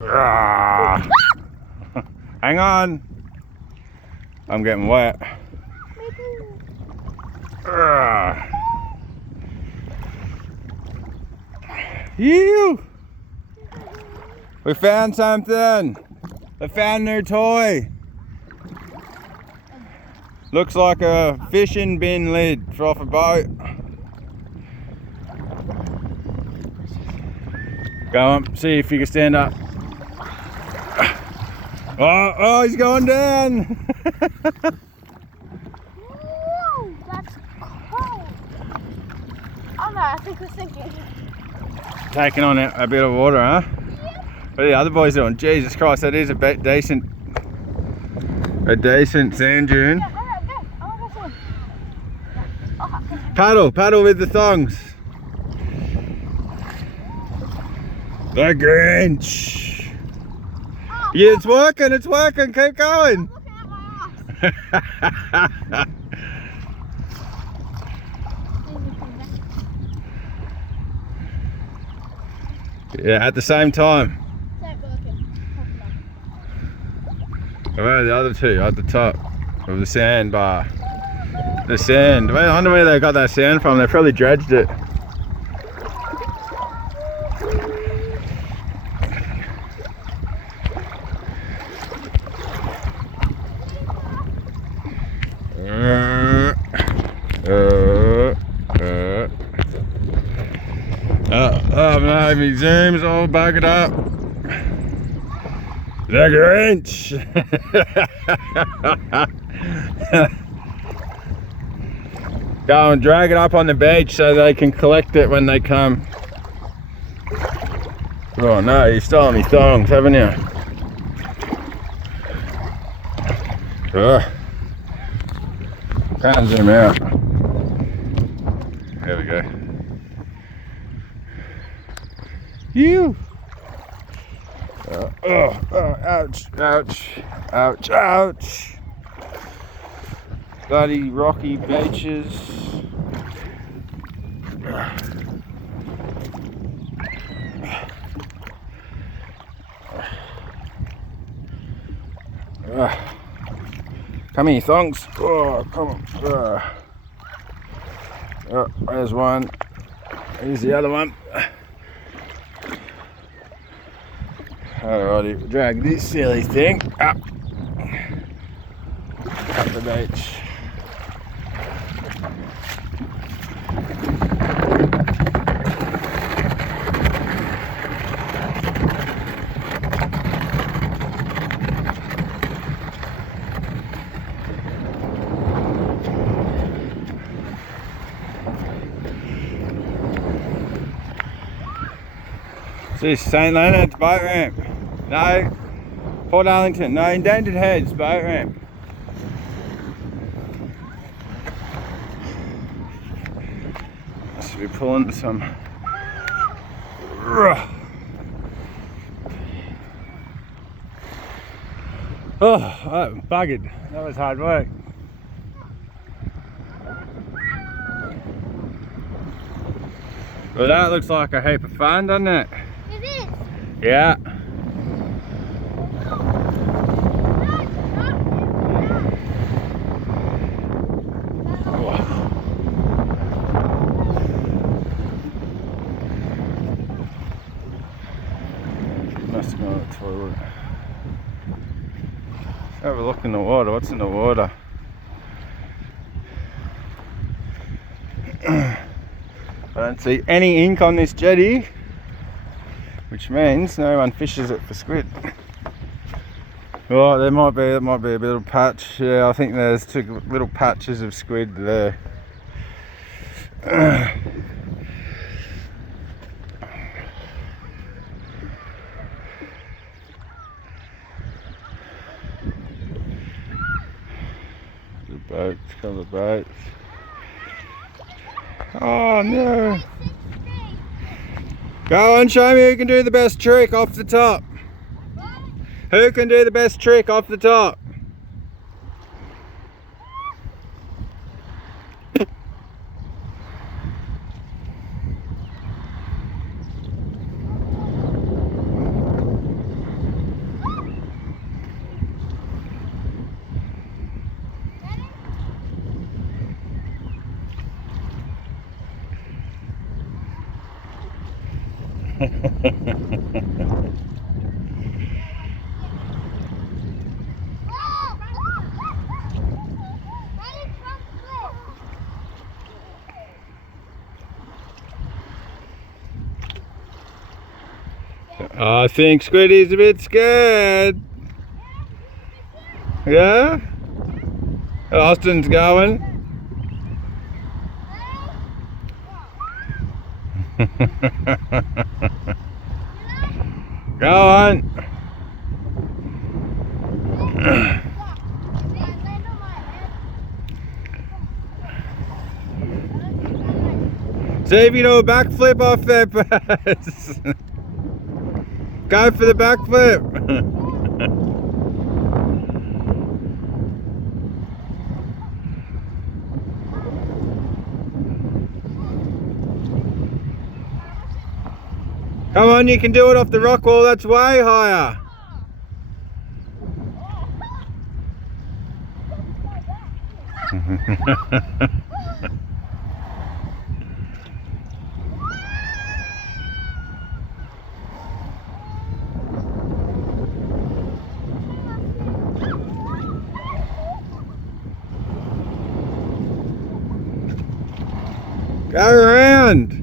Ah. Hang on. I'm getting wet. Ah. You. We found something. I found a new toy. Looks like a fishing bin lid for off a boat. Go on, see if you can stand up. Oh, he's going down. Whoa, that's cold. Oh no, I think we're sinking. Taking on a bit of water, huh? Yeah. What are the other boys doing? Jesus Christ, that is a decent sand dune. Yeah, alright, go. I want to swim. Paddle with the thongs. The Grinch. Oh, Yeah, it's working, keep going. I'm looking at my ass. Yeah, at the same time. Stop looking. Where are the other two? At the top of the sandbar. The sand. I wonder where they got that sand from. They probably dredged it. Oh no, my zoom's all buggered up. The Grinch! Go and drag it up on the beach so they can collect it when they come. Oh no, you've stolen me thongs, haven't you? Can't zoom out. There we go. You! Ouch. Bloody rocky beaches. Come here, thongs. Oh, come on. Oh, there's one. Here's the other one. Alrighty, drag this silly thing up the beach. This is St. Leonard's boat ramp. No, Port Arlington. No, Indented Heads boat ramp. Must be pulling some. Oh, I'm buggered. That was hard work. Well, that looks like a heap of fun, doesn't it? It is. Yeah. Must have gone to the toilet. Have a look in the water. What's in the water? I don't see any ink on this jetty, which means no one fishes it for squid. Oh, there might be a little patch. Yeah, I think there's two little patches of squid there. The boats, couple of boats. Oh no! Go on, show me who can do the best trick off the top. Who can do the best trick off the top? I think Squiddy's a bit scared. Yeah? Austin's going. Go on. See if you do a backflip off there, Percy. Go for the backflip. Come on, you can do it off the rock wall, that's way higher. Go around.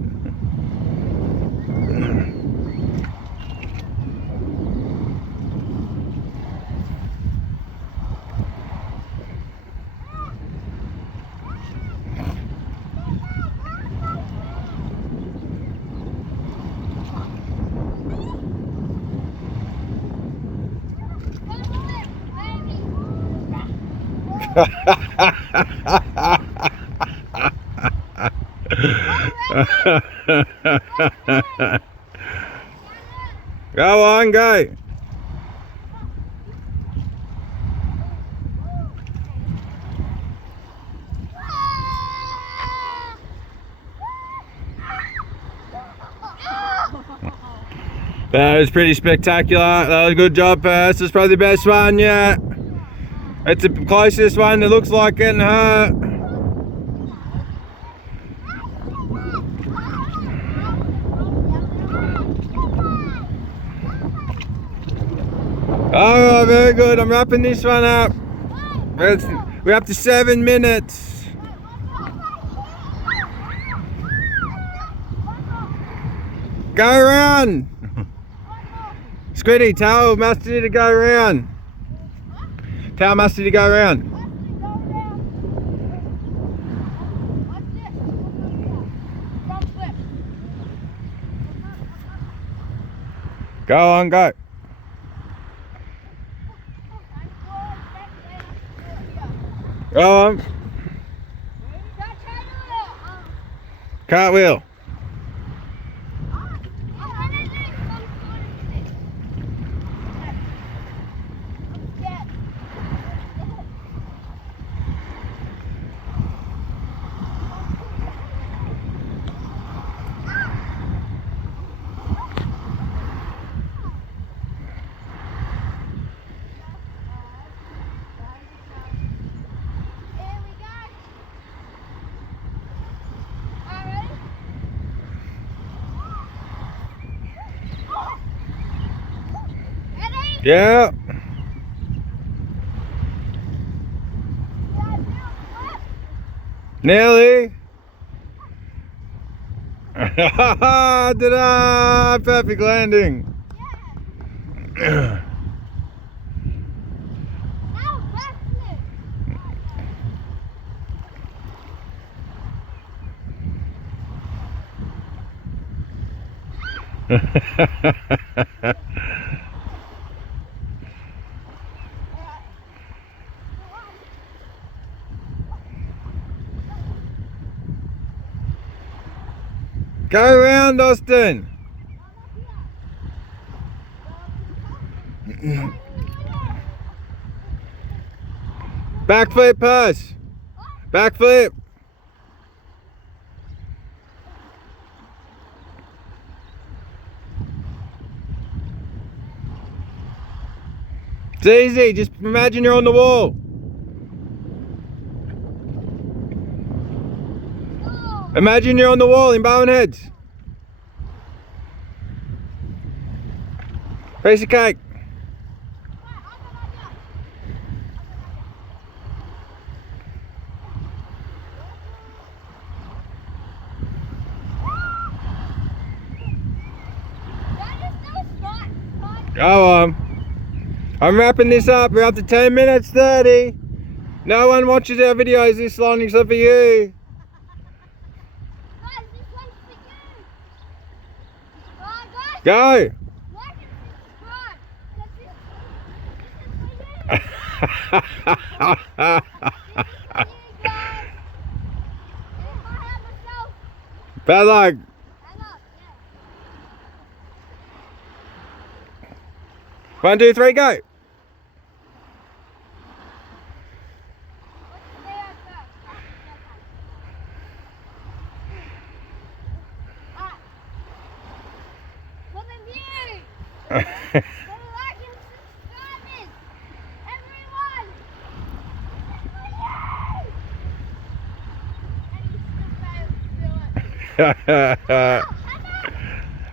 Go on, go. That was pretty spectacular. That was a good job, Percy. It's probably the best one yet. It's the closest one that looks like getting hurt. Alright, very good. I'm wrapping this one up. We're up to 7 minutes. Go around. Squiddy, tell Mustardy to go around. Tell Mustardy to go around. Go on, go. Go on. Cartwheel. Yeah. Nearly. Ta-da! Perfect landing. Yeah. Go around, Austin. Backflip, push. Backflip. It's easy, just imagine you're on the wall. Imagine you're on the wall in Bowen Heads. Piece of cake. Go on. I'm wrapping this up. We're up to 10 minutes 30. No one watches our videos this long except for you. Guys, this one's for you. Guys, Go. like and subscribe. This is for you. This is for you guys. If I have myself, Bad luck. hang up, yeah. 1, 2, 3, go.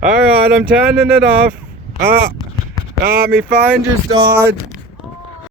Alright, I'm turning it off. My phone just died.